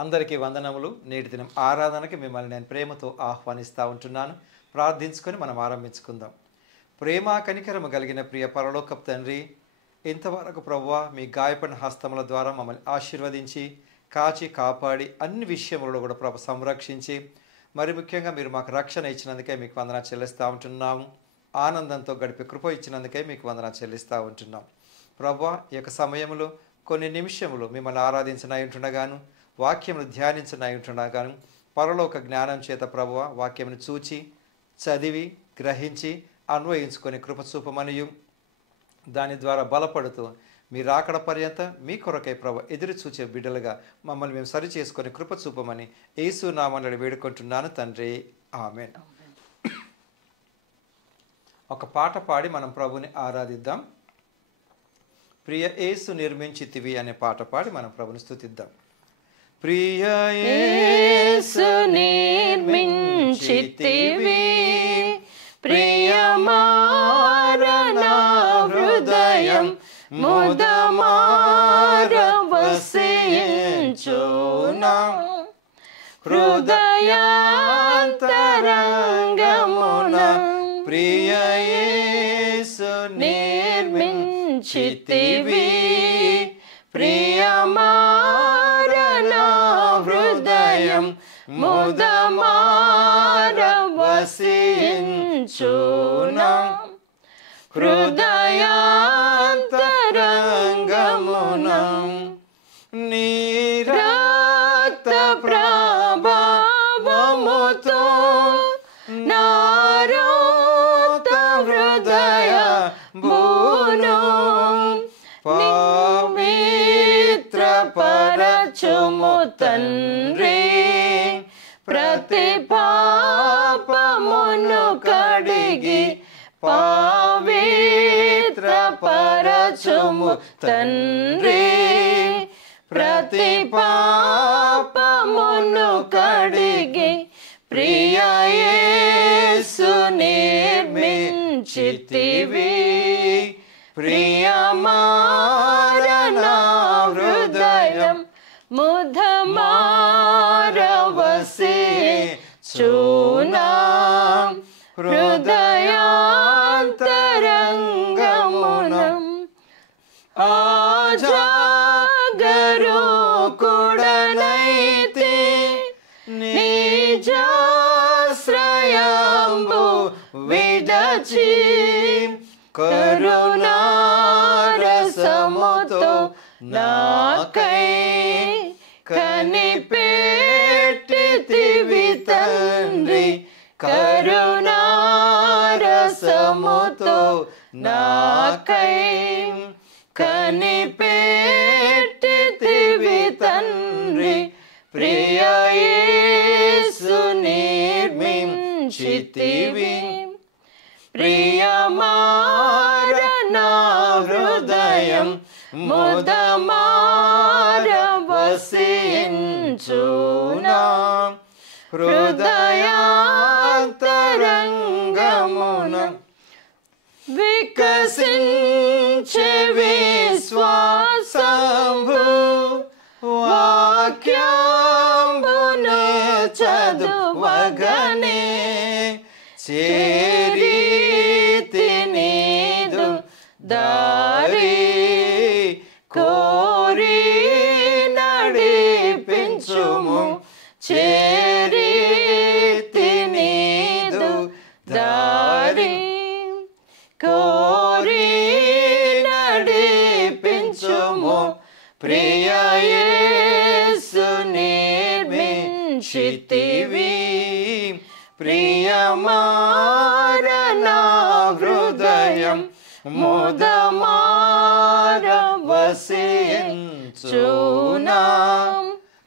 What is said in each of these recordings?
అందరికీ వందనములు. నేటి దినం ఆరాధనకి మిమ్మల్ని నేను ప్రేమతో ఆహ్వానిస్తూ ఉంటున్నాను. ప్రార్థించుకొని మనం ఆరంభించుకుందాం. ప్రేమ కనికరము కలిగిన ప్రియ పరలోకపు తండ్రి, ఇంతవరకు ప్రభువా మీ గాయపడిన హస్తముల ద్వారా మమ్మల్ని ఆశీర్వదించి కాచి కాపాడి అన్ని విషయములలో కూడా ప్రభు సంరక్షించి మరి ముఖ్యంగా మీరు మాకు రక్షణ ఇచ్చినందుకే మీకు వందన చెల్లిస్తూ ఉంటున్నాము. ఆనందంతో గడిపే కృప ఇచ్చినందుకే మీకు వందన చెల్లిస్తూ ఉంటున్నాం. ప్రభువా ఈ యొక్క సమయంలో కొన్ని నిమిషములు మిమ్మల్ని ఆరాధించనై ఉంటుండగాను, వాక్యమును ధ్యానించనై ఉంటుండగాను, పరలోక జ్ఞానం చేత ప్రభువా వాక్యమును చూచి చదివి గ్రహించి అన్వయించుకొని కృప చూపమనియు దాని ద్వారా బలపడుతూ మీ రాకడ పర్యంతం మీ కొరకై ప్రభు ఎదురు చూచే బిడ్డలుగా మమ్మల్ని మేము సరి చేసుకొని కృప చూపమని యేసు నామములో వేడుకుంటున్నాను తండ్రి, ఆమేన్. ఒక పాట పాడి మనం ప్రభుని ఆరాధిద్దాం. ప్రియ యేసు నిర్మించితివి అనే పాట పాడి మనం ప్రభుని స్తుతిద్దాం. ప్రియ యేసు నిర్మించితివి, ప్రియమార నా హృదయం ముదమార వసించునా, హృదయాంతరంగమున ప్రియ యేసు నిర్మించితివి, ప్రియమార నా హృదయం ముదమార వసించునా, హృదయాంతరంగమున నీ రక్త ప్రభావముతో నారోత హృదయ భూను పవిత్ర పరచుము తండ్రి, ప్రతి పాపమును కడిగి పవిత్ర పరచుము తండ్రి, ప్రతి పాపమును కడిగి ప్రియ యేసు నిర్మించితివి, ప్రియమార నా హృదయం ముదమార వసించునా, హృదయాంతరంగమున ఆజాగరూకుడనైతే నిజాశ్రయంబు విడచి కరుణారసముతో నాకై కనిపెట్టితివి తండ్రి, కరుణారసముతో నాకై కనిపెట్టితివి తండ్రి, ప్రియ యేసు నిర్మించితివి, ప్రియమార నా హృదయం ముదమార వసించునా, హృదయాంతరంగమున వికసించే విశ్వాసంబు వాక్యంబును చదువగనే చేరీతి నీదు దారి కోరి నడిపించుము, చేరీతి నీదు దారి కోరి నడిపించుము, ప్రియ యేసు నిర్మించితివి, ప్రియమార నా హృదయం ముదమార వసించునా,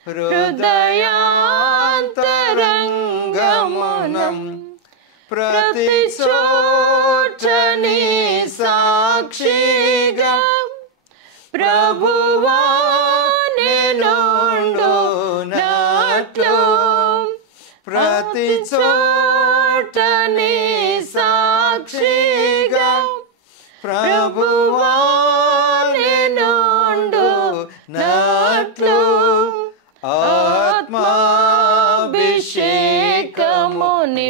హృదయాంతరంగమున ప్రతి చోటని సాక్షిగా ప్రభువా నేనుండునట్లు, ప్రతి చోటని సాక్షిగా ప్రభువా నేనుండునట్లు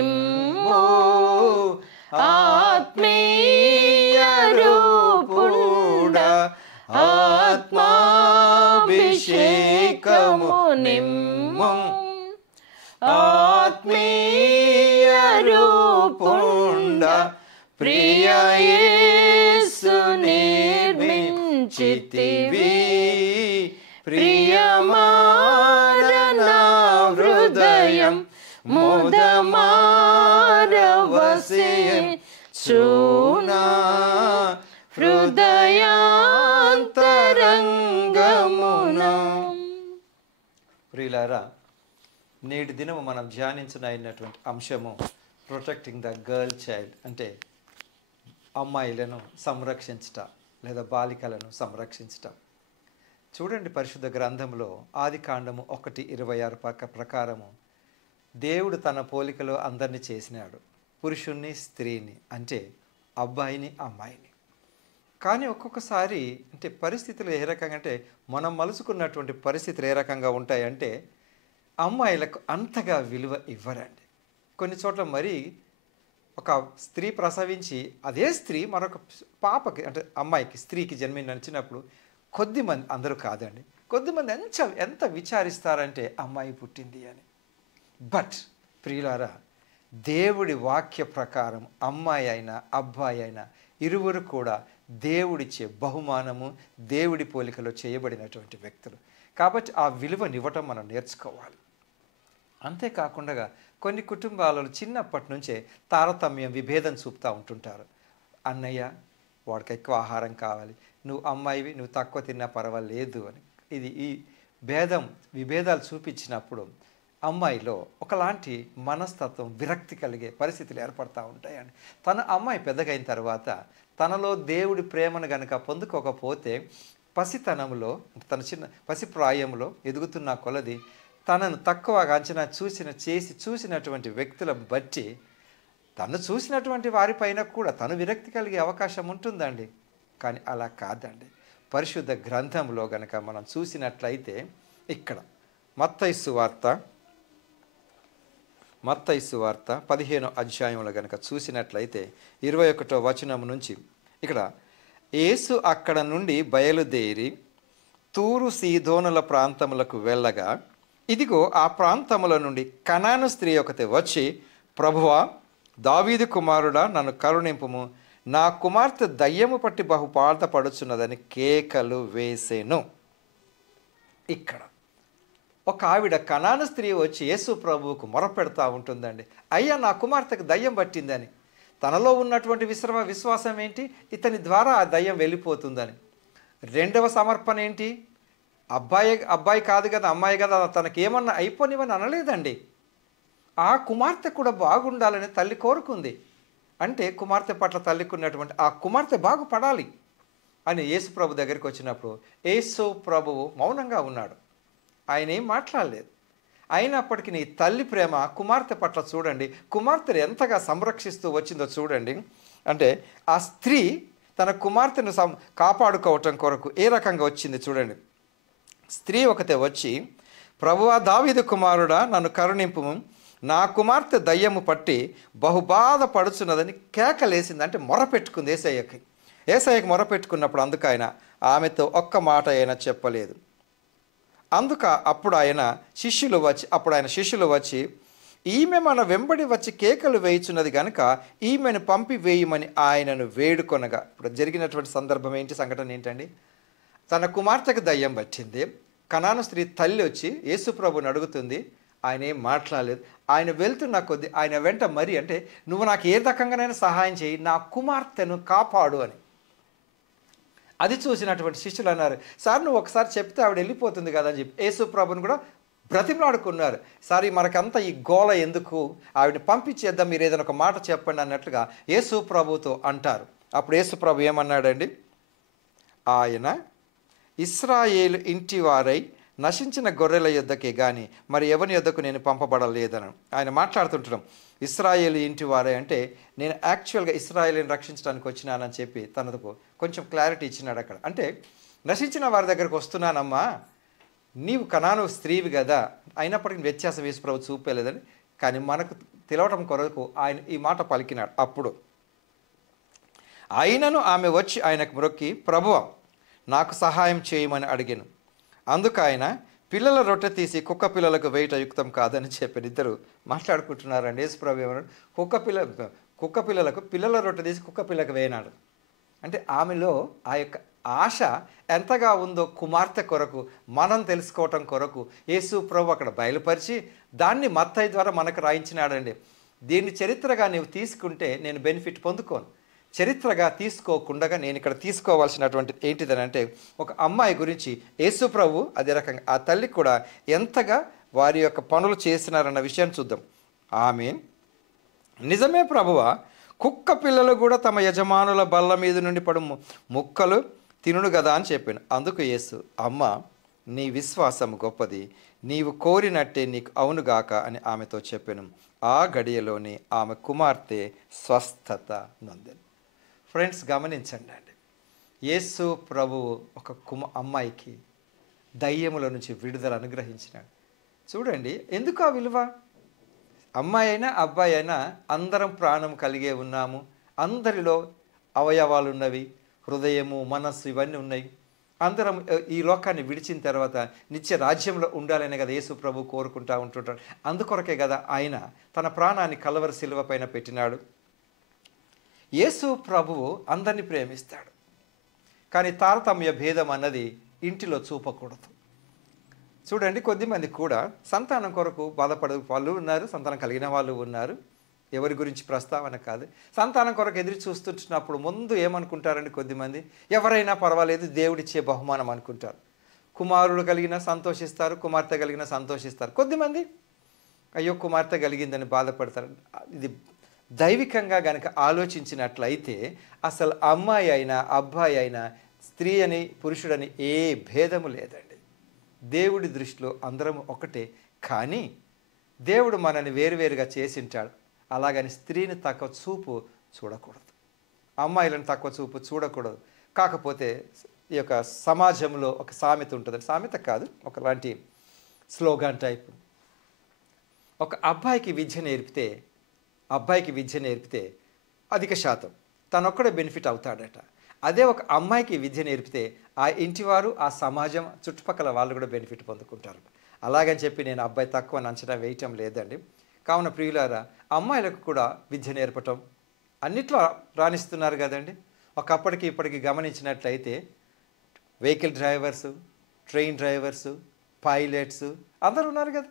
నిమ్ము ఆత్మీయ రూపుడా ఆత్మాభిషేకము నిమ్ము ఆత్మీయ రూపుడా ప్రియ యేసు నిర్మించితివి ప్రియమారణ హృదయం ముదమారవసేచునా హృదయాంతరంగమున. ప్రియులారా, నేటి దినము మనం ధ్యానించనైనటువంటి అంశము ప్రొటెక్టింగ్ ద గర్ల్ చైల్డ్, అంటే అమ్మాయిలను సంరక్షించట లేదా బాలికలను సంరక్షించటం. చూడండి, పరిశుద్ధ గ్రంథంలో ఆదికాండము 1:26 ప్రకారము దేవుడు తన పోలికలో అందరినీ చేసినాడు, పురుషుణ్ణి స్త్రీని, అంటే అబ్బాయిని అమ్మాయిని. కానీ ఒక్కొక్కసారి అంటే పరిస్థితులు ఏ రకంగా అంటే మనం మలుచుకున్నటువంటి పరిస్థితులు ఏ రకంగా ఉంటాయంటే అమ్మాయిలకు అంతగా విలువ ఇవ్వరండి. కొన్ని చోట్ల మరి ఒక స్త్రీ ప్రసవించి అదే స్త్రీ మరొక పాపకి అంటే అమ్మాయికి స్త్రీకి జన్మించినప్పుడు కొద్దిమంది, అందరూ కాదండి, కొద్దిమంది ఎంత విచారిస్తారంటే అమ్మాయి పుట్టింది అని. బట్ ప్రియులారా, దేవుడి వాక్య ప్రకారం అమ్మాయి అయినా అబ్బాయి అయినా ఇరువురు కూడా దేవుడిచ్చే బహుమానము, దేవుడి పోలికలో చేయబడినటువంటి వ్యక్తులు. కాబట్టి ఆ విలువనివ్వటం మనం నేర్చుకోవాలి. అంతేకాకుండా కొన్ని కుటుంబాలలో చిన్నప్పటి నుంచే తారతమ్యం, విభేదం చూపుతూ ఉంటుంటారు. అన్నయ్య వాడికి ఎక్కువ ఆహారం కావాలి, నువ్వు అమ్మాయివి, నువ్వు తక్కువ తిన్నా పర్వాలేదు అని. ఈ విభేదాలు చూపించినప్పుడు అమ్మాయిలో ఒకలాంటి మనస్తత్వం, విరక్తి కలిగే పరిస్థితులు ఏర్పడతా ఉంటాయండి. తన అమ్మాయి పెద్దగైన తర్వాత తనలో దేవుడి ప్రేమను గనక పొందుకోకపోతే పసితనంలో, తన చిన్న పసిప్రాయంలో ఎదుగుతున్న కొలది తనను తక్కువగా అంచనా చూసినటువంటి వ్యక్తులను బట్టి తను చూసినటువంటి వారిపైన కూడా తను విరక్తి కలిగే అవకాశం ఉంటుందండి. కానీ అలా కాదండి. పరిశుద్ధ గ్రంథంలో గనక మనం చూసినట్లయితే ఇక్కడ మత్తయి సువార్త 15వ అధ్యాయంలో గనక చూసినట్లయితే 21వ వచనం నుంచి ఇక్కడ యేసు అక్కడ నుండి బయలుదేరి తూరు సీదోనుల ప్రాంతములకు వెళ్ళగా, ఇదిగో ఆ ప్రాంతముల నుండి కనాను స్త్రీ ఒకటి వచ్చి, ప్రభువా, దావీదు కుమారుడా, నన్ను కరుణింపుము, నా కుమార్తె దయ్యము పట్టి బహు బాధపడుచున్నదని కేకలు వేసెను. ఇక్కడ ఒక ఆవిడ కనాను స్త్రీ వచ్చి యేసు ప్రభువుకు మొరపెడతా ఉంటుందండి. అయ్యా, నా కుమార్తెకు దయ్యం పట్టిందని. తనలో ఉన్నటువంటి విశ్వాసం ఏంటి? ఇతని ద్వారా ఆ దయ్యం వెళ్ళిపోతుందని. రెండవ సమర్పణ ఏంటి? అబ్బాయి కాదు కదా, అమ్మాయి కదా, తనకేమన్నా అయిపోనివని అనలేదండి. ఆ కుమార్తె కూడా బాగుండాలని తల్లి కోరుకుంది. అంటే కుమార్తె పట్ల తల్లికి ఉన్నటువంటి ఆ కుమార్తె బాగుపడాలి అని యేసు ప్రభు దగ్గరికి వచ్చినప్పుడు యేసు ప్రభువు మౌనంగా ఉన్నాడు. ఆయన ఏం మాట్లాడలేదు. అయినప్పటికీ నీ తల్లి ప్రేమ కుమార్తె పట్ల చూడండి, కుమార్తెను ఎంతగా సంరక్షిస్తూ వచ్చిందో చూడండి. అంటే ఆ స్త్రీ తన కుమార్తెను కాపాడుకోవటం కొరకు ఏ రకంగా వచ్చింది చూడండి. స్త్రీ ఒకతే వచ్చి, ప్రభువా, దావీదు కుమారుడా, నన్ను కరుణింపుము, నా కుమార్తె దయ్యము పట్టి బహుబాధ పడుచున్నదని కేకలేసింది. అంటే మొరపెట్టుకుంది ఏసయ్యకి మొరపెట్టుకున్నప్పుడు అందుకు ఆయన ఆమెతో ఒక్క మాట అయినా చెప్పలేదు. అప్పుడు ఆయన శిష్యులు వచ్చి ఈమె మన వెంబడి వచ్చి కేకలు వేయుచున్నది కనుక ఈమెను పంపి వేయమని ఆయనను వేడుకొనగా. ఇప్పుడు జరిగినటువంటి సంఘటన ఏంటండి? తన కుమార్తెకు దయ్యం పట్టింది. కనాను స్త్రీ తల్లి వచ్చి యేసు ప్రభుని అడుగుతుంది. ఆయన ఏం మాట్లాడలేదు. ఆయన వెళ్తున్న కొద్దీ ఆయన వెంట మరి అంటే నువ్వు నాకు ఏ రకంగానైనా సహాయం చేయి, నా కుమార్తెను కాపాడు అని. అది చూసినటువంటి శిష్యులు అన్నారు, సార్ నువ్వు ఒకసారి చెప్తే ఆవిడ వెళ్ళిపోతుంది కదా అని చెప్పి యేసు ప్రభుని కూడా బ్రతిమలాడుకున్నారు. సార్ మనకంతా ఈ గోల ఎందుకు, ఆవిడని పంపించేద్దాం, మీరు ఏదైనా ఒక మాట చెప్పండి అన్నట్లుగా యేసు ప్రభుతో అంటారు. అప్పుడు యేసు ప్రభు ఏమన్నాడండి? ఆయన ఇశ్రాయేలు ఇంటి వారై నశించిన గొర్రెల యొద్దకే కానీ మరి ఎవరి యొద్దకు నేను పంపబడలేదని ఆయన మాట్లాడుతుంటాం. ఇశ్రాయేలు ఇంటి వారే అంటే నేను యాక్చువల్గా ఇశ్రాయేలుని రక్షించడానికి వచ్చినానని చెప్పి తనకు కొంచెం క్లారిటీ ఇచ్చినాడు అక్కడ. అంటే నశించిన వారి దగ్గరకు వస్తున్నానమ్మా, నీవు కనాను స్త్రీవి కదా, అయినప్పటికీ వ్యత్యాసం యేసు ప్రభు చూపలేదని. కానీ మనకు తెలవటం కొరకు ఆయన ఈ మాట పలికినాడు. అప్పుడు అయినను ఆమె వచ్చి ఆయనకు మ్రొక్కి, ప్రభువా, నాకు సహాయం చేయమని అడిగాను. అందుకు ఆయన, పిల్లల రొట్టె తీసి కుక్క పిల్లలకు వేయట యుక్తం కాదని చెప్పారు. ఇద్దరు మాట్లాడుకుంటున్నారండి. యేసు ప్రభు ఏమన్నాడు? కుక్క పిల్లలకు పిల్లల రొట్టె తీసి కుక్క పిల్లకు వేయనాడు. అంటే ఆమెలో ఆ యొక్క ఆశ ఎంతగా ఉందో కుమార్తె కొరకు మనం తెలుసుకోవటం కొరకు యేసు ప్రభు అక్కడ బయలుపరిచి దాన్ని మత్తయి ద్వారా మనకు రాయించినాడండి. దీన్ని చరిత్రగా నీవు తీసుకుంటే నేను బెనిఫిట్ పొందుకోను. చరిత్రగా తీసుకోకుండా నేను ఇక్కడ తీసుకోవాల్సినటువంటి ఏంటిదనంటే ఒక అమ్మాయి గురించి యేసు ప్రభు అదే రకంగా ఆ తల్లి కూడా ఎంతగా వారి యొక్క పనులు చేసినారన్న విషయాన్ని చూద్దాం. ఆమె, నిజమే ప్రభువా, కుక్క పిల్లలు కూడా తమ యజమానుల బల్ల మీద నుండి పడు ముక్కలు తినును కదా అని చెప్పాను. అందుకు యేసు, అమ్మ, నీ విశ్వాసం గొప్పది, నీవు కోరినట్టే నీకు అవునుగాక అని ఆమెతో చెప్పాను. ఆ గడియలోని ఆమె కుమార్తె స్వస్థత నొందెను. ఫ్రెండ్స్, గమనించండి అండి, యేసు ప్రభువు ఒక అమ్మాయికి దయ్యముల నుంచి విడుదల అనుగ్రహించినాడు. చూడండి, ఎందుకు ఆ విలువ? అమ్మాయి అయినా అబ్బాయి అయినా అందరం ప్రాణం కలిగే ఉన్నాము. అందరిలో అవయవాలు ఉన్నవి, హృదయము, మనస్సు ఇవన్నీ ఉన్నాయి. అందరం ఈ లోకాన్ని విడిచిన తర్వాత నిత్య రాజ్యంలో ఉండాలనే కదా యేసు ప్రభు కోరుకుంటూ ఉంటుంటాడు. అందుకొరకే కదా ఆయన తన ప్రాణాన్ని కలవరి శిలువ పైన పెట్టినాడు. యేసు ప్రభువు అందరినీ ప్రేమిస్తాడు, కానీ తారతమ్య భేదం అన్నది ఇంటిలో చూపకూడదు. చూడండి, కొద్దిమంది కూడా సంతానం కొరకు బాధపడే వాళ్ళు ఉన్నారు, సంతానం కలిగిన వాళ్ళు ఉన్నారు. ఎవరి గురించి ప్రస్తావన కాదు. సంతానం కొరకు ఎదురు చూస్తుంటున్నప్పుడు ముందు ఏమనుకుంటారండి కొద్దిమంది? ఎవరైనా పర్వాలేదు, దేవుడిచ్చే బహుమానం అనుకుంటారు. కుమారుడు కలిగిన సంతోషిస్తారు, కుమార్తె కలిగిన సంతోషిస్తారు. కొద్దిమంది అయ్యో కుమార్తె కలిగిందని బాధపడతారు. ఇది దైవికంగా గనక ఆలోచించినట్లయితే అసలు అమ్మాయి అయినా అబ్బాయి అయినా స్త్రీ అని పురుషుడని ఏ భేదము లేదండి. దేవుడి దృష్టిలో అందరం ఒకటే. కానీ దేవుడు మనల్ని వేరువేరుగా చేసింటాడు. అలాగని స్త్రీని తక్కువ చూపు చూడకూడదు, అమ్మాయిలను తక్కువ చూపు చూడకూడదు. కాకపోతే ఈ యొక్క సమాజంలో ఒక సామెత ఉంటుంది, సామెత కాదు, ఒకలాంటి స్లోగాన్ టైప్. ఒక అబ్బాయికి విద్య నేర్పితే అధిక శాతం తనొక్కడే బెనిఫిట్ అవుతాడట. అదే ఒక అమ్మాయికి విద్య నేర్పితే ఆ ఇంటివారు, ఆ సమాజం, చుట్టుపక్కల వాళ్ళు కూడా బెనిఫిట్ పొందుకుంటారు. అలాగని చెప్పి నేను అబ్బాయి తక్కువ అంచనా వేయటం లేదండి. కావున ప్రియులారా, అమ్మాయిలకు కూడా విద్య నేర్పటం అన్నిట్లో రాణిస్తున్నారు కదండి. ఒకప్పటికి ఇప్పటికి గమనించినట్లయితే vehicle drivers, train drivers, pilots అందరూ ఉన్నారు కదా.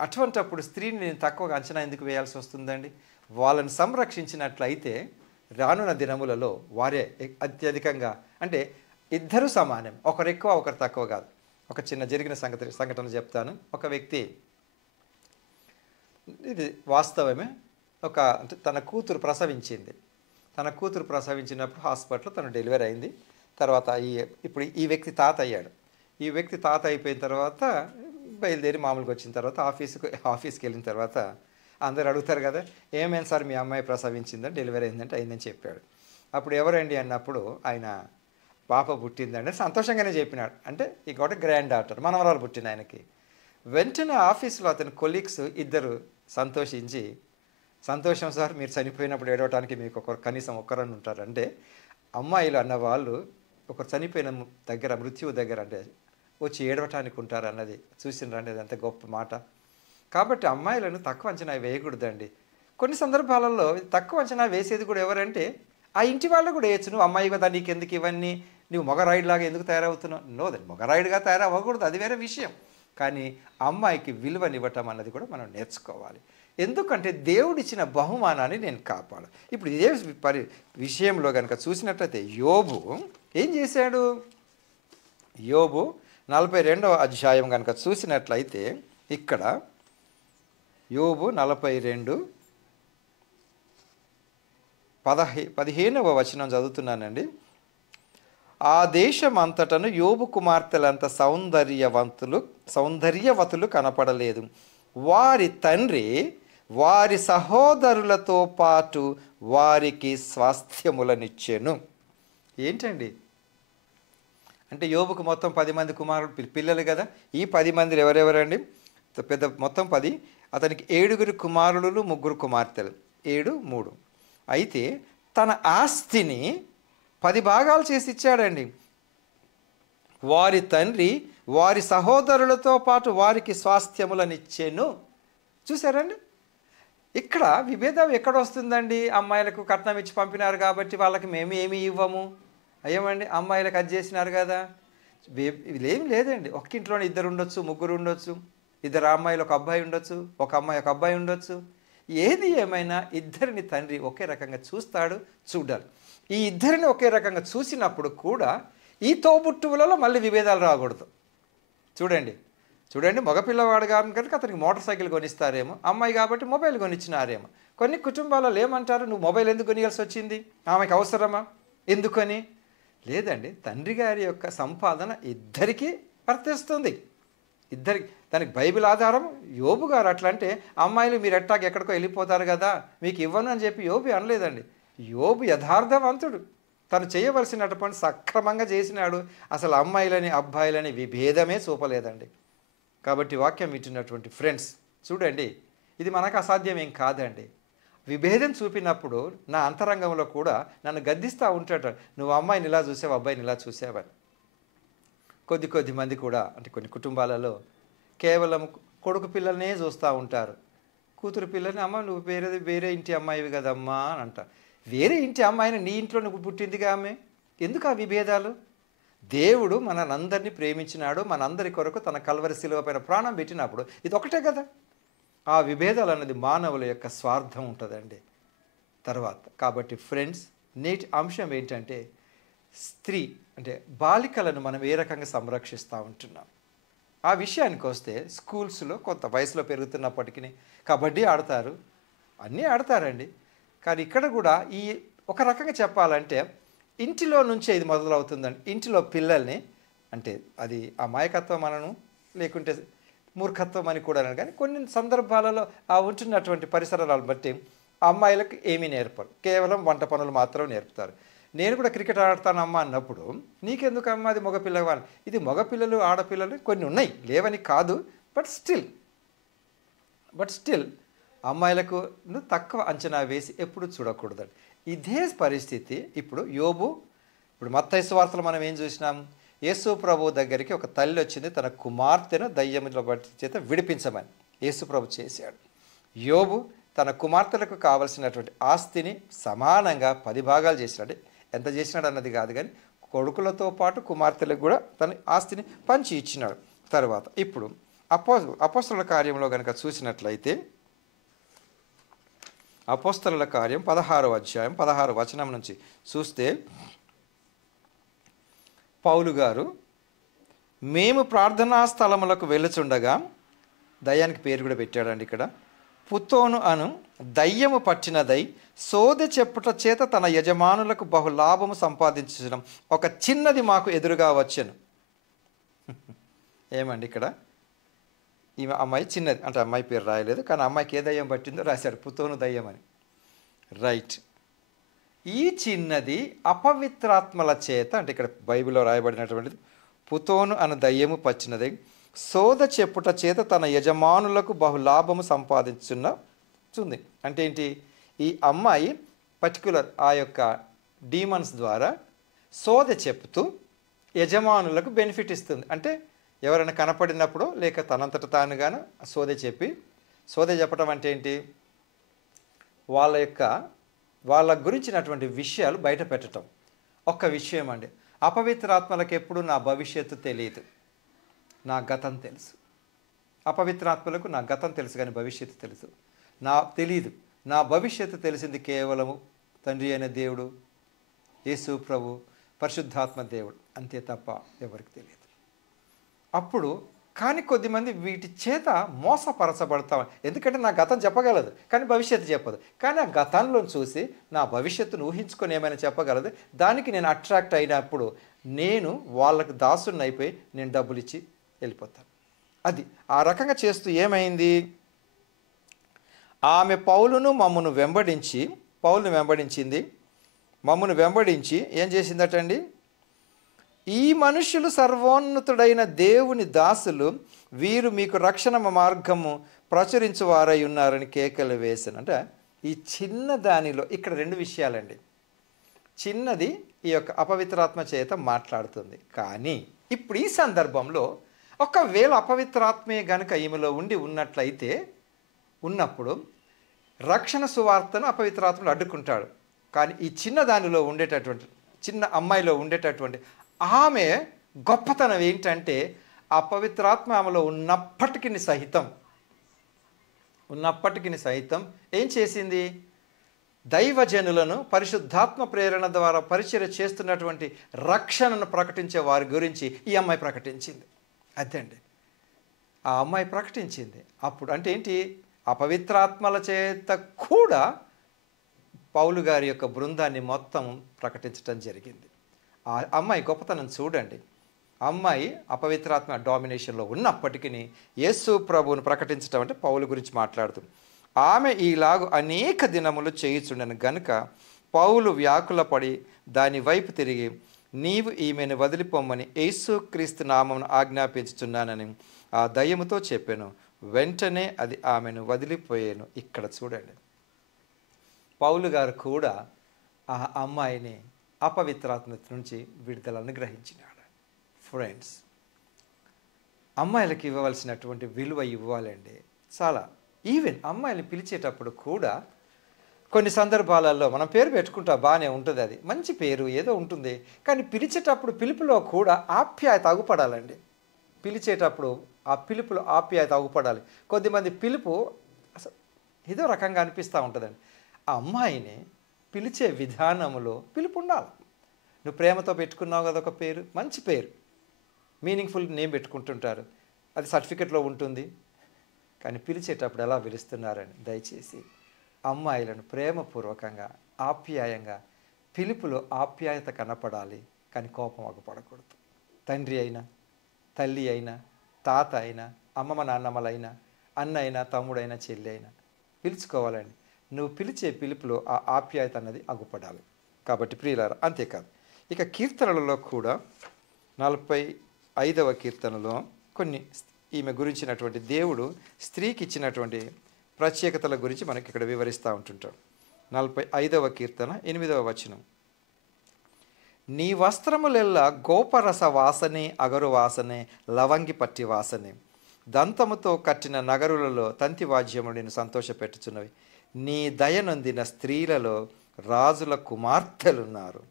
అటువంటప్పుడు స్త్రీని నేను తక్కువగా అంచనా ఎందుకు వేయాల్సి వస్తుందండి? వాళ్ళని సంరక్షించినట్లయితే రానున్న దినములలో వారే అత్యధికంగా, అంటే ఇద్దరు సమానం, ఒకరు ఎక్కువ ఒకరు తక్కువ కాదు. ఒక చిన్న జరిగిన సంఘటన చెప్తాను. ఒక వ్యక్తి, ఇది వాస్తవమే, అంటే తన కూతురు ప్రసవించినప్పుడు హాస్పిటల్లో తను డెలివరీ అయింది. తర్వాత ఇప్పుడు ఈ వ్యక్తి తాత అయ్యాడు. ఈ వ్యక్తి తాత అయిపోయిన తర్వాత బయలుదేరి మామూలుగా వచ్చిన తర్వాత ఆఫీస్కి వెళ్ళిన తర్వాత అందరు అడుగుతారు కదా, ఏమైంది సార్ మీ అమ్మాయి ప్రసవించిందని, డెలివరీ అయిందంటే అయిందని చెప్పాడు. అప్పుడు ఎవరండి అన్నప్పుడు ఆయన పాప పుట్టిందంటే సంతోషంగానే చెప్పినాడు. అంటే ఇంకోటి గ్రాండ్ డాటర్, మనవరాలు పుట్టింది ఆయనకి. వెంటనే ఆఫీస్లో అతని కొలీగ్స్ ఇద్దరు సంతోషించి, సంతోషం సార్, మీరు చనిపోయినప్పుడు ఏడవటానికి మీకు కనీసం ఒక్కరని ఉంటారు. అంటే అమ్మాయిలు అన్నవాళ్ళు ఒకరు చనిపోయిన దగ్గర, మృత్యువు దగ్గర అంటే వచ్చి ఏడవటానికి ఉంటారు అన్నది చూసినారండి. అది అంత గొప్ప మాట. కాబట్టి అమ్మాయిలను తక్కువ అంచనా వేయకూడదండి. కొన్ని సందర్భాలలో తక్కువ అంచనా వేసేది కూడా ఎవరంటే ఆ ఇంటి వాళ్ళు కూడా వేయచ్చు. నువ్వు అమ్మాయి కదా, నీకెందుకు ఇవన్నీ, నువ్వు మొగరాయిడ్లాగా ఎందుకు తయారవుతున్నావు? నోదండి, మొగరాయిడ్గా తయారవ్వకూడదు, అది వేరే విషయం. కానీ అమ్మాయికి విలువనివ్వటం అన్నది కూడా మనం నేర్చుకోవాలి. ఎందుకంటే దేవుడిచ్చిన బహుమానాన్ని నేను కాపాడు. ఇప్పుడు ఇదే విషయంలో కనుక చూసినట్లయితే యోబు ఏం చేశాడు? యోబు 42వ అధ్యాయం కనుక చూసినట్లయితే ఇక్కడ యోబు 42:15వ వచనం చదువుతున్నానండి. ఆ దేశం అంతటను యోబు కుమార్తెలంత సౌందర్యవతులు కనపడలేదు. వారి తండ్రి వారి సహోదరులతో పాటు వారికి స్వాస్థ్యములనిచ్చెను. ఏంటండి అంటే యోబుకు మొత్తం 10 మంది కుమారుడు పిల్లలు కదా. ఈ 10 మంది ఎవరెవరండి? మొత్తం 10. అతనికి 7 కుమారులు 3 కుమార్తెలు. 7, 3. అయితే తన ఆస్తిని 10 భాగాలు చేసి ఇచ్చాడండి. వారి తండ్రి వారి సహోదరులతో పాటు వారికి స్వాస్థ్యములనిచ్చెను. చూసారండి, ఇక్కడ విభేదం ఎక్కడ వస్తుందండి? అమ్మాయిలకు కట్నం ఇచ్చి పంపినారు కాబట్టి వాళ్ళకి మేము ఏమి ఇవ్వము, అయ్యమండి అమ్మాయిలకు అది చేసినారు కదా. ఇదేం లేదండి. ఒక ఇంట్లోనే 2 ఉండొచ్చు, 3 ఉండొచ్చు, 2 అమ్మాయిలు ఒక అబ్బాయి ఉండొచ్చు, ఒక అమ్మాయి ఒక అబ్బాయి ఉండొచ్చు. ఏది ఏమైనా ఇద్దరిని తండ్రి ఒకే రకంగా చూస్తాడు, చూడాలి. ఈ ఇద్దరిని ఒకే రకంగా చూసినప్పుడు కూడా ఈ తోబుట్టువులలో మళ్ళీ విభేదాలు రాకూడదు. చూడండి, మగపిల్లవాడు కనుక అతనికి మోటార్ సైకిల్ కొనిస్తారేమో, అమ్మాయి కాబట్టి మొబైల్ కొనిచ్చినారేమో. కొన్ని కుటుంబాలలో ఏమంటారు, నువ్వు మొబైల్ ఎందుకు కొనియాల్సి వచ్చింది, ఆమెకు అవసరమా, ఎందుకని? లేదండి, తండ్రి గారి యొక్క సంపాదన ఇద్దరికీ వర్తిస్తుంది. ఇద్దరికి దానికి బైబిల్ ఆధారం. యోబు గారు అట్లా అంటే, అమ్మాయిలు మీరు ఎట్టాకి ఎక్కడికో వెళ్ళిపోతారు కదా, మీకు ఇవ్వను అని చెప్పి యోబు అనలేదండి. యోబు యథార్థవంతుడు, తను చేయవలసినటువంటి సక్రమంగా చేసినాడు. అసలు అమ్మాయిలని అబ్బాయిలని విభేదమే చూపలేదండి. కాబట్టి వాక్యం వింటున్నటువంటి ఫ్రెండ్స్ చూడండి, ఇది మనకు అసాధ్యమేం కాదండి. విభేదం చూపినప్పుడు నా అంతరంగంలో కూడా నన్ను గద్దిస్తూ ఉంటాడు, నువ్వు అమ్మాయిని ఇలా చూసావు, అబ్బాయిని ఇలా చూసావని. కొద్ది మంది కూడా, అంటే కొన్ని కుటుంబాలలో కేవలం కొడుకు పిల్లలనే చూస్తూ ఉంటారు, కూతురు పిల్లల్ని అమ్మ నువ్వు వేరే ఇంటి అమ్మాయివి కదమ్మా అని అంట. వేరే ఇంటి అమ్మాయిని నీ ఇంట్లో నువ్వు పుట్టిందిగా ఆమె, ఎందుకు ఆ విభేదాలు? దేవుడు మనందరినీ ప్రేమించినాడు, మనందరి కొరకు తన కల్వరి శిలువ పైన ప్రాణం పెట్టినప్పుడు ఇది ఒకటే కదా. ఆ విభేదాలు అన్నది మానవుల యొక్క స్వార్థం ఉంటుందండి. తర్వాత కాబట్టి ఫ్రెండ్స్, నేటి అంశం ఏంటంటే స్త్రీ అంటే బాలికలను మనం ఏ రకంగా సంరక్షిస్తూ ఉంటున్నాం. ఆ విషయానికి వస్తే స్కూల్స్లో కొంత వయసులో పెరుగుతున్నప్పటికీ కబడ్డీ ఆడతారు, అన్నీ ఆడతారండి. కానీ ఇక్కడ కూడా ఈ ఒక రకంగా చెప్పాలంటే ఇంటిలో నుంచే ఇది మొదలవుతుందండి. ఇంటిలో పిల్లల్ని, అంటే అది అమాయకత్వం అనను లేకుంటే మూర్ఖత్వం అని కూడా అనను, కానీ కొన్ని సందర్భాలలో ఆ ఉంటున్నటువంటి పరిసరాలను బట్టి అమ్మాయిలకు ఏమీ నేర్పరు, కేవలం వంట పనులు మాత్రం నేర్పుతారు. నేను కూడా క్రికెట్ ఆడతానమ్మా అన్నప్పుడు నీకెందుకు అమ్మ, అది మగపిల్లవాళ్ళు, ఇది మగపిల్లలు ఆడపిల్లలు కొన్ని ఉన్నాయి, లేవని కాదు, బట్ స్టిల్ అమ్మాయిలకు తక్కువ అంచనా వేసి ఎప్పుడు చూడకూడదండి. ఇదే పరిస్థితి ఇప్పుడు యోబు, ఇప్పుడు మత్తయి సువార్తలో మనం ఏం చూసినాం, యేసు ప్రభు దగ్గరికి ఒక తల్లి వచ్చింది, తన కుమార్తెను దయ్యముల బట్టి చేత విడిపించమని యేసు ప్రభు చేశాడు. యోబు తన కుమార్తెలకు కావలసినటువంటి ఆస్తిని సమానంగా 10 భాగాలు చేసినాడు. ఎంత చేసినాడు అన్నది కాదు, కానీ కొడుకులతో పాటు కుమార్తెలకు కూడా తన ఆస్తిని పంచి ఇచ్చినాడు. తర్వాత ఇప్పుడు అపోస్తలుల కార్యంలో కనుక చూసినట్లయితే, అపోస్తలుల కార్యం 16వ అధ్యాయం 16వ వచనం నుంచి చూస్తే, పౌలు గారు, మేము ప్రార్థనా స్థలములకు వెళ్ళుచుండగా, దయ్యానికి పేరు కూడా పెట్టాడండి ఇక్కడ, పుతోను అను దయ్యము పట్టినదై సోదె చెప్పుట చేత తన యజమానులకు బహు లాభము సంపాదించడం ఒక చిన్నది మాకు ఎదురుగా వచ్చెను. ఏమండి ఇక్కడ ఈ అమ్మాయి చిన్నది, అంటే అమ్మాయి పేరు రాయలేదు, కానీ అమ్మాయికి ఏ దయ్యం పట్టిందో రాశాడు, పుతోను దయ్యం అని. రైట్, ఈ చిన్నది అపవిత్రాత్మల చేత, అంటే ఇక్కడ బైబిల్లో రాయబడినటువంటిది, పుతోను అను దయ్యము పచ్చినది సోద చెప్పుట చేత తన యజమానులకు బహులాభము సంపాదించుంది. అంటే ఏంటి, ఈ అమ్మాయి పర్టికులర్ ఆ యొక్క డీమన్స్ ద్వారా సోద చెప్తూ యజమానులకు బెనిఫిట్ ఇస్తుంది. అంటే ఎవరైనా కనపడినప్పుడు లేక తనంతట తానుగాను సోదె చెప్పడం అంటే ఏంటి, వాళ్ళ గురించినటువంటి విషయాలు బయట పెట్టడం. ఒక్క విషయం అండి, అపవిత్రాత్మలకు ఎప్పుడు నా భవిష్యత్తు తెలియదు, నా గతం తెలుసు. అపవిత్రాత్మలకు నా గతం తెలుసు కానీ భవిష్యత్తు తెలియదు. నా భవిష్యత్తు తెలిసింది కేవలము తండ్రి అయిన దేవుడు, యేసు ప్రభు, పరిశుద్ధాత్మ దేవుడు, అంతే తప్ప ఎవరికి తెలియదు. అప్పుడు కానీ కొద్దిమంది వీటి చేత మోసపరచబడతాం. ఎందుకంటే నా గతం చెప్పగలదు కానీ భవిష్యత్తు చెప్పదు, కానీ ఆ గతంలో చూసి నా భవిష్యత్తును ఊహించుకొని ఏమైనా చెప్పగలదు. దానికి నేను అట్రాక్ట్ అయినప్పుడు నేను వాళ్ళకు దాసుని అయిపోయి నేను డబ్బులు ఇచ్చి వెళ్ళిపోతాను. అది ఆ రకంగా చేస్తూ ఏమైంది, ఆమె పౌలును వెంబడించింది. మమ్మను వెంబడించి ఏం చేసిందటండి, ఈ మనుష్యులు సర్వోన్నతుడైన దేవుని దాసులు, వీరు మీకు రక్షణ మార్గము ప్రచురించు వారై ఉన్నారని కేకలు వేసాను. అంటే ఈ చిన్న దానిలో ఇక్కడ రెండు విషయాలండి. చిన్నది ఈ యొక్క అపవిత్రాత్మ చేత మాట్లాడుతుంది. కానీ ఇప్పుడు ఈ సందర్భంలో ఒకవేళ అపవిత్రాత్మే గనుక ఈమెలో ఉన్నట్లయితే ఉన్నప్పుడు రక్షణ సువార్తను అపవిత్రాత్మను అడ్డుకుంటాడు. కానీ ఈ చిన్న దానిలో ఉండేటటువంటి చిన్న అమ్మాయిలో ఉండేటటువంటి ఆమె గొప్పతనం ఏంటంటే అపవిత్రాత్మ ఆమెలో ఉన్నప్పటికీ సహితం ఏం చేసింది? దైవజనులను పరిశుద్ధాత్మ ప్రేరణ ద్వారా పరిచర్య చేస్తున్నటువంటి రక్షణను ప్రకటించే వారి గురించి ఈ అమ్మాయి ప్రకటించింది. అదండి ఆ అమ్మాయి ప్రకటించింది. అప్పుడు అంటే ఏంటి? అపవిత్రాత్మల చేత కూడా పౌలు గారి యొక్క బృందాన్ని మొత్తం ప్రకటించడం జరిగింది. ఆ అమ్మాయి గొప్పతనం చూడండి. అమ్మాయి అపవిత్రాత్మ డామినేషన్లో ఉన్నప్పటికీ యేసు ప్రభువును ప్రకటించడం అంటే పౌలు గురించి మాట్లాడుతుంది. ఆమె ఈలాగు అనేక దినములు చేయుచుండెను గనుక పౌలు వ్యాకులపడి దాని వైపు తిరిగి, నీవు ఈమెను వదిలిపోమ్మని యేసుక్రీస్తు నామమును ఆజ్ఞాపించుచున్నానని ఆ దయ్యముతో చెప్పాను. వెంటనే అది ఆమెను వదిలిపోయాను. ఇక్కడ చూడండి, పౌలు గారు కూడా ఆ అమ్మాయిని అపవిత్రాత్మ నుంచి విడుదల అనుగ్రహించినాడు. ఫ్రెండ్స్, అమ్మాయిలకు ఇవ్వవలసినటువంటి విలువ ఇవ్వాలండి. చాలా ఈవెన్ అమ్మాయిని పిలిచేటప్పుడు కూడా కొన్ని సందర్భాలలో మనం పేరు పెట్టుకుంటా, బాగానే ఉంటుంది, అది మంచి పేరు ఏదో ఉంటుంది. కానీ పిలిచేటప్పుడు పిలుపులో కూడా ఆప్యాయత అగుపడాలండి. పిలిచేటప్పుడు ఆ పిలుపులో ఆప్యాయత అగుపడాలి. కొద్దిమంది పిలుపు ఏదో రకంగా అనిపిస్తూ ఉంటుందండి. ఆ అమ్మాయిని పిలిచే విధానంలో పిలుపు ఉండాలి. నువ్వు ప్రేమతో పెట్టుకున్నావు కదా ఒక పేరు, మంచి పేరు, మీనింగ్ఫుల్ నేమ్ పెట్టుకుంటుంటారు, అది సర్టిఫికెట్లో ఉంటుంది. కానీ పిలిచేటప్పుడు ఎలా పిలుస్తున్నారని దయచేసి అమ్మాయిలను ప్రేమపూర్వకంగా ఆప్యాయంగా పిలుపులో ఆప్యాయత కనపడాలి. కానీ కోపం అగుపడకూడదు. తండ్రి అయినా, తల్లి అయినా, తాత అయినా, అమ్మమ్మ నాన్నమ్మలైనా, అన్న అయినా, తమ్ముడైనా, చెల్లి అయినా పిలుచుకోవాలండి. నువ్వు పిలిచే పిలుపులో ఆ ఆప్యాయత అన్నది అగుపడాలి. కాబట్టి ప్రియులారా, అంతేకాదు ఇక కీర్తనలలో కూడా 45వ కీర్తనలో కొన్ని ఈమె గురించినటువంటి దేవుడు స్త్రీకి ఇచ్చినటువంటి ప్రత్యేకతల గురించి మనకి ఇక్కడ వివరిస్తూ ఉంటుంటాడు. 45వ కీర్తన 8వ వచనం, నీ వస్త్రములెల్లా గోపరస వాసనే, అగరు వాసనే, లవంగి పట్టి వాసనే, దంతముతో కట్టిన నగరులలో తంతి వాద్యము నేను సంతోషపెట్టుచున్నవి. నీ దయనొందిన స్త్రీలలో రాజుల కుమార్తెలున్నారు.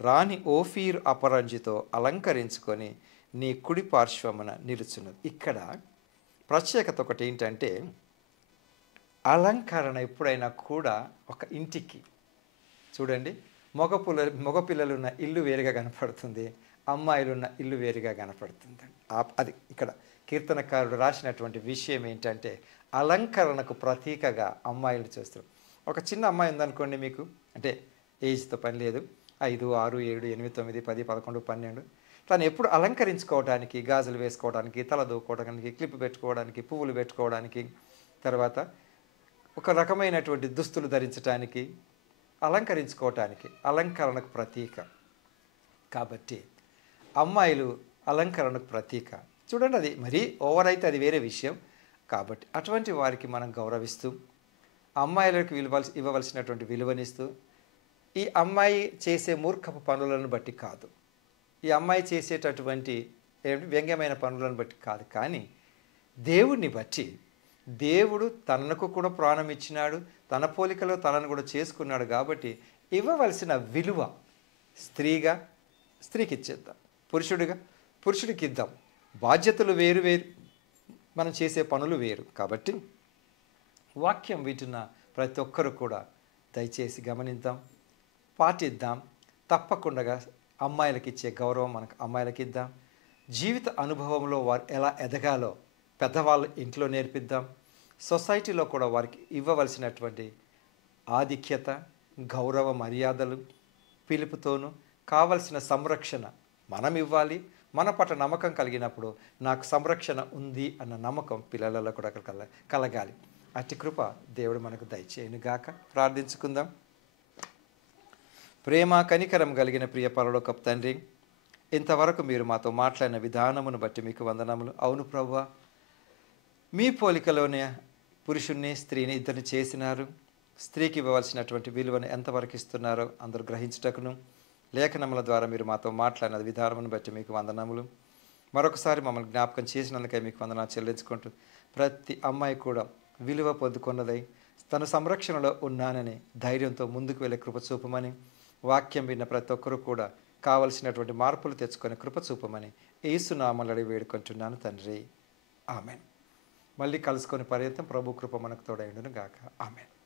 రాణి ఓఫీర్ అపరంజితో అలంకరించుకొని నీ కుడి పార్శ్వమున నిలుచున్నది. ఇక్కడ ప్రత్యేకత ఒకటి ఏంటంటే, అలంకరణ ఎప్పుడైనా కూడా ఒక ఇంటికి చూడండి, మగపిల్లలున్న ఇల్లు వేరుగా కనపడుతుంది, అమ్మాయిలున్న ఇల్లు వేరుగా కనపడుతుంది. అది ఇక్కడ కీర్తనకారుడు రాసినటువంటి విషయం ఏంటంటే, అలంకరణకు ప్రతీకగా అమ్మాయిలు చూస్తారు. ఒక చిన్న అమ్మాయి ఉందనుకోండి, మీకు అంటే ఏజ్తో పని లేదు, 5, 6, 7, 8, 9, 10, 11, 12, తను ఎప్పుడు అలంకరించుకోవడానికి, గాజులు వేసుకోవడానికి, తల దూకోవడానికి, క్లిప్ పెట్టుకోవడానికి, పువ్వులు పెట్టుకోవడానికి, తర్వాత ఒక రకమైనటువంటి దుస్తులు ధరించడానికి, అలంకరించుకోవటానికి, అలంకరణకు ప్రతీక. కాబట్టి అమ్మాయిలు అలంకరణకు ప్రతీక. చూడండి, అది మరీ ఓవర్ అయితే అది వేరే విషయం. కాబట్టి అటువంటి వారికి మనం గౌరవిస్తూ, అమ్మాయిలకు ఇవ్వవలసినటువంటి విలువనిస్తూ, ఈ అమ్మాయి చేసే మూర్ఖపు పనులను బట్టి కాదు, ఈ అమ్మాయి చేసేటటువంటి వ్యంగ్యమైన పనులను బట్టి కాదు, కానీ దేవుడిని బట్టి, దేవుడు తనకు కూడా ప్రాణం ఇచ్చినాడు, తన పోలికలో తనను కూడా చేసుకున్నాడు. కాబట్టి ఇవ్వవలసిన విలువ స్త్రీకి ఇచ్చేద్దాం, పురుషుడిగా పురుషుడికి ఇద్దాం. బాధ్యతలు వేరు వేరు, మనం చేసే పనులు వేరు. కాబట్టి వాక్యం వింటున్న ప్రతి ఒక్కరు కూడా దయచేసి గమనిద్దాం, పాటిద్దాం. తప్పకుండా అమ్మాయిలకి ఇచ్చే గౌరవం మనకు అమ్మాయిలకి ఇద్దాం. జీవిత అనుభవంలో వారు ఎలా ఎదగాలో పెద్దవాళ్ళు ఇంట్లో నేర్పిద్దాం. సొసైటీలో కూడా వారికి ఇవ్వవలసినటువంటి ఆధిక్యత, గౌరవ మర్యాదలు పిలుపుతోనూ కావలసిన సంరక్షణ మనం ఇవ్వాలి. మన పట్ల నమ్మకం కలిగినప్పుడు నాకు సంరక్షణ ఉంది అన్న నమ్మకం పిల్లలలో కూడా కలగాలి. అట్టి కృప దేవుడు మనకు దయచేయునుగాక. ప్రార్థించుకుందాం. ప్రేమ కనికరం కలిగిన ప్రియ పరలోకపు తండ్రి, ఇంతవరకు మీరు మాతో మాట్లాడిన విధానమును బట్టి మీకు వందనములు. అవును ప్రభువా, మీ పోలికలోనే పురుషుణ్ణి స్త్రీని ఇద్దరిని చేసినారు. స్త్రీకి ఇవ్వవలసినటువంటి విలువను ఎంతవరకు ఇస్తున్నారో అందరూ గ్రహించుటకును లేఖనముల ద్వారా మీరు మాతో మాట్లాడిన విధానమును బట్టి మీకు వందనములు. మరొకసారి మమ్మల్ని జ్ఞాపకం చేసినందుకే మీకు వందనాలు చెల్లించుకుంటూ ప్రతి అమ్మాయి కూడా విలువ పొందుకున్నదై తన సంరక్షణలో ఉన్నానని ధైర్యంతో ముందుకు వెళ్ళే కృప చూపమని, వాక్యం విన్న ప్రతి ఒక్కరూ కూడా కావలసినటువంటి మార్పులు తెచ్చుకొని కృప చూపమని యేసు నామములో అడిగి వేడుకుంటున్నాను తండ్రి. ఆమెన్. మళ్ళీ కలుసుకొని పర్యంతం ప్రభు కృప మనకు తోడైండును గాక. ఆమెన్.